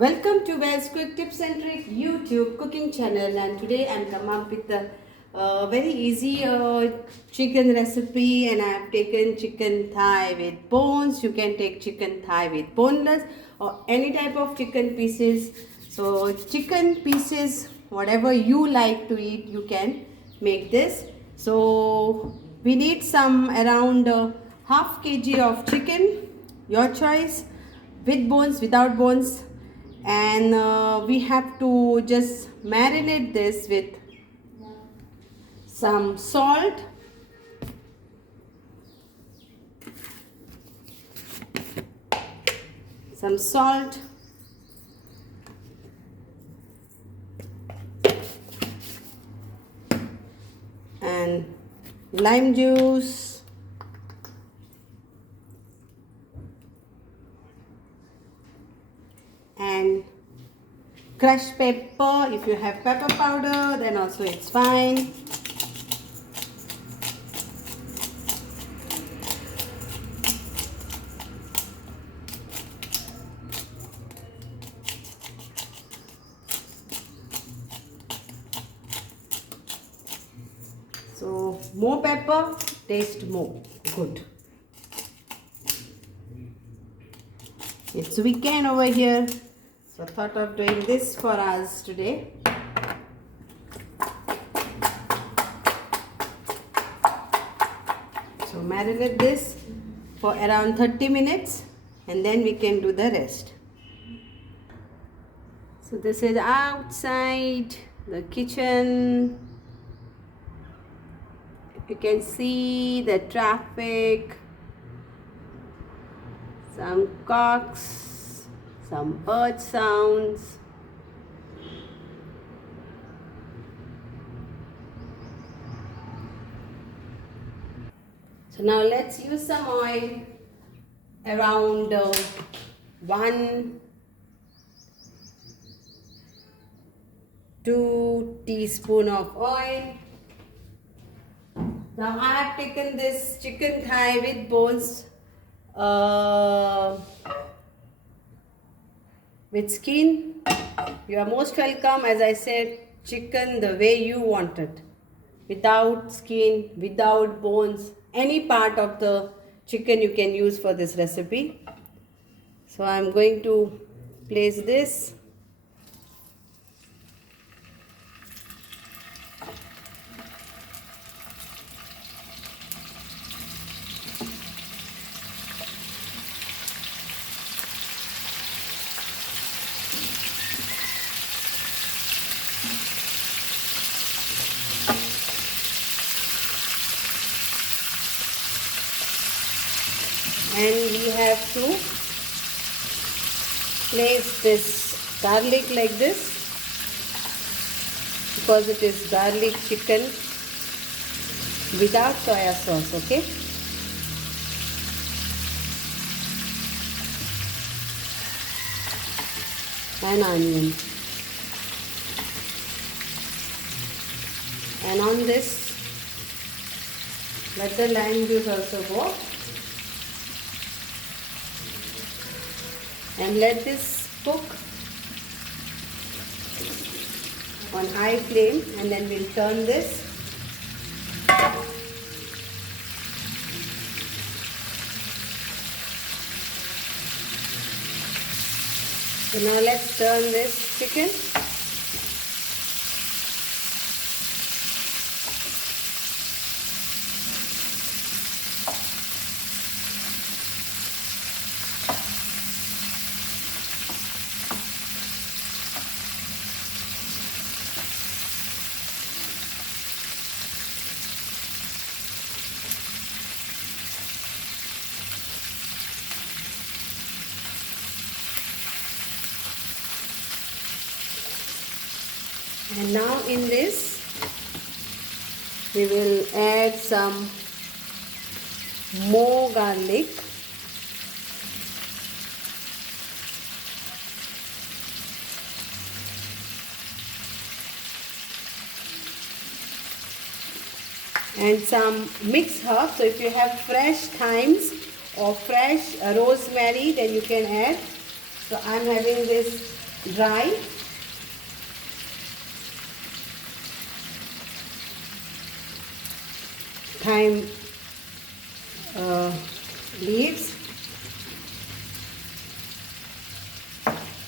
Welcome to Wells Quick Tips and Trick YouTube cooking channel, and today I'm come up with a very easy chicken recipe, and I have taken chicken thigh with bones. You can take chicken thigh with boneless or any type of chicken pieces. So chicken pieces, whatever you like to eat, you can make this. So we need some around half kg of chicken, your choice, with bones, without bones, and we have to just marinate this with some salt, some salt, and lime juice, and crushed pepper. If you have pepper powder, then also it's fine. So more pepper, taste more good. It's weekend over here, so thought of doing this for us today. So marinate this for around 30 minutes and then we can do the rest. So this is outside the kitchen. You can see the traffic, some cocks, some bird sounds. So now let's use some oil, around 1-2 teaspoon of oil. Now I have taken this chicken thigh with bones, with skin. You are most welcome. As I said, chicken the way you want it, without skin, without bones, any part of the chicken you can use for this recipe. So I am going to place this. And we have to place this garlic like this, because it is garlic chicken without soya sauce, okay? And onion. And on this, let the lime juice also go. And let this cook on high flame, and then we'll turn this. So now let's turn this chicken. And now in this, we will add some more garlic. And some mixed herbs. So if you have fresh thymes or fresh rosemary, then you can add. So I'm having this dry thyme leaves.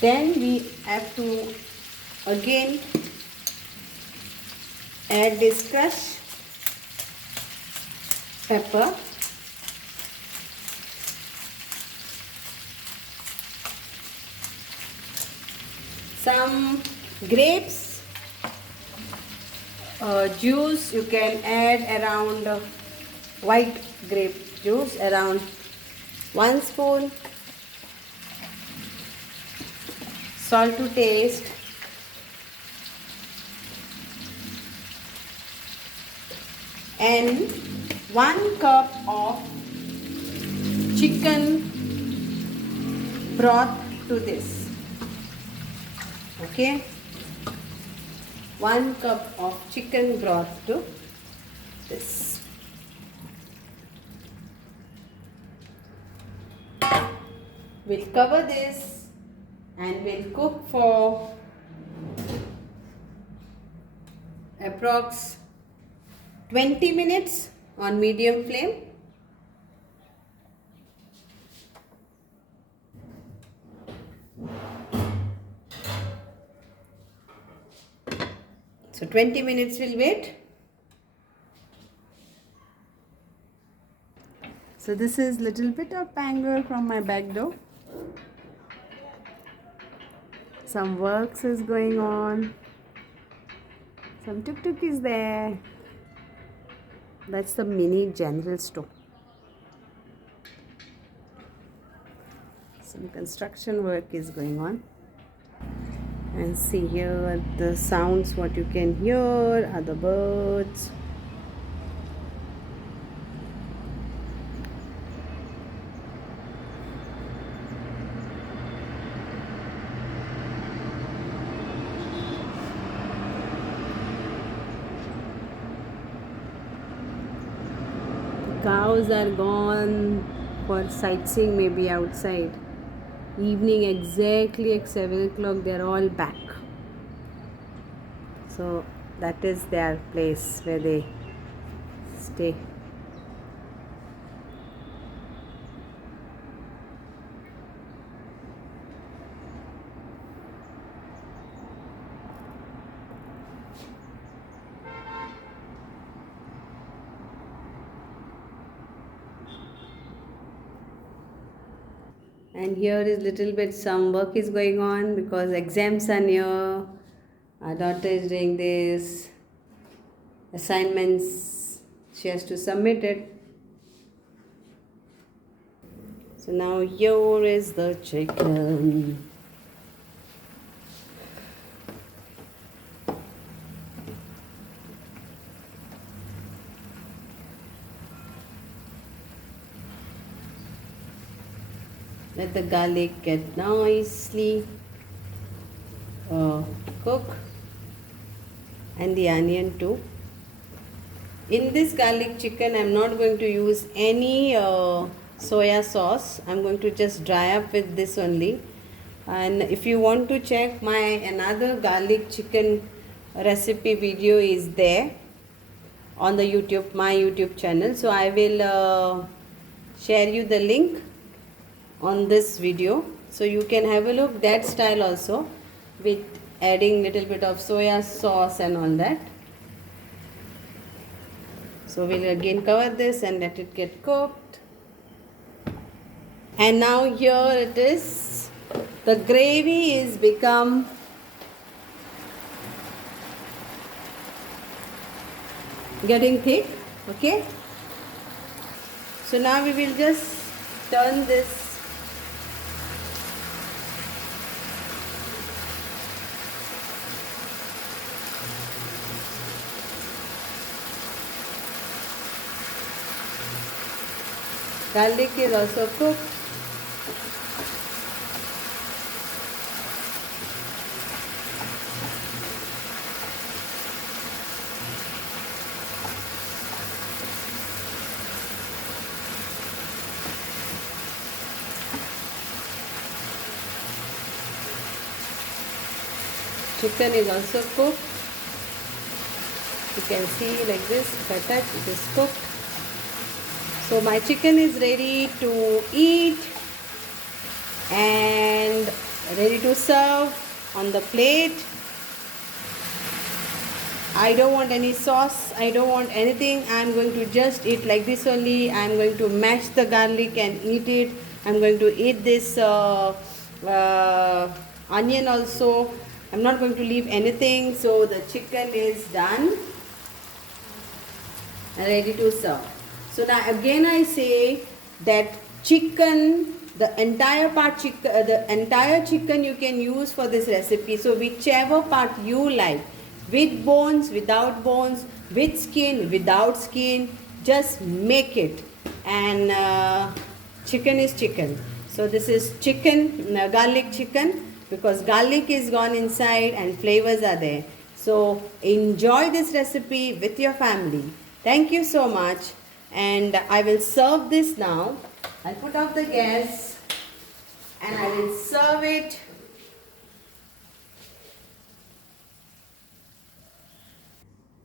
Then we have to again add this crushed pepper, some grapes juice. You can add around white grape juice around 1 spoon, salt to taste, and 1 cup of chicken broth to this. Okay, 1 cup of chicken broth to this. We'll cover this and we'll cook for approx 20 minutes on medium flame. So 20 minutes we'll wait. So this is little bit of anger from my back door. Some works is going on. Some tuk-tuk is there. That's the mini general store. Some construction work is going on. And see here the sounds what you can hear are the birds. Cows are gone for sightseeing, maybe outside. Evening exactly at 7 o'clock they're all back. So that is their place where they stay. And here is little bit some work is going on because exams are near. Our daughter is doing this assignments. She has to submit it. So now here is the chicken. Let the garlic get nicely cook, and the onion too. In this garlic chicken, I'm not going to use any soya sauce. I'm going to just dry up with this only. And if you want to check my another garlic chicken recipe video is there on the YouTube, my YouTube channel. So I will share you the link on this video, so you can have a look that style also with adding little bit of soya sauce and all that. So we'll again cover this and let it get cooked. And now here it is, the gravy is become getting thick. Okay, so now we will just turn this garlic is also cooked. chicken is also cooked. You can see like this, if I touch, it is cooked. So my chicken is ready to eat and ready to serve on the plate. I don't want any sauce, I don't want anything. I'm going to just eat like this only. I'm going to mash the garlic and eat it. I'm going to eat this onion also. I'm not going to leave anything. So the chicken is done and ready to serve. So now again I say that chicken, the entire chicken you can use for this recipe. So whichever part you like, with bones, without bones, with skin, without skin, just make it. And chicken is chicken. So this is chicken, garlic chicken, because garlic is gone inside and flavors are there. So enjoy this recipe with your family. Thank you so much. And I will serve this now. I'll put off the gas and I will serve it.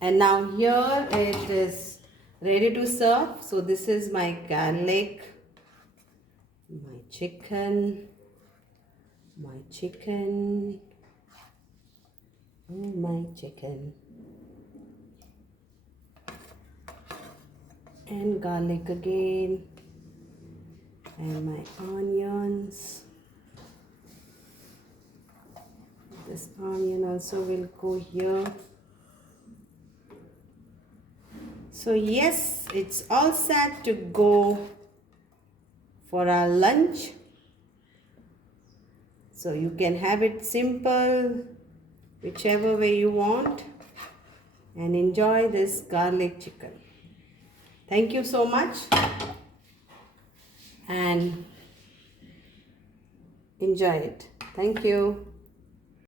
And now here it is ready to serve. So this is my garlic, my chicken, and my chicken. And garlic again. And my onions. This onion also will go here. So yes, it's all set to go for our lunch. So you can have it simple, whichever way you want, and enjoy this garlic chicken. Thank you so much and enjoy it. Thank you.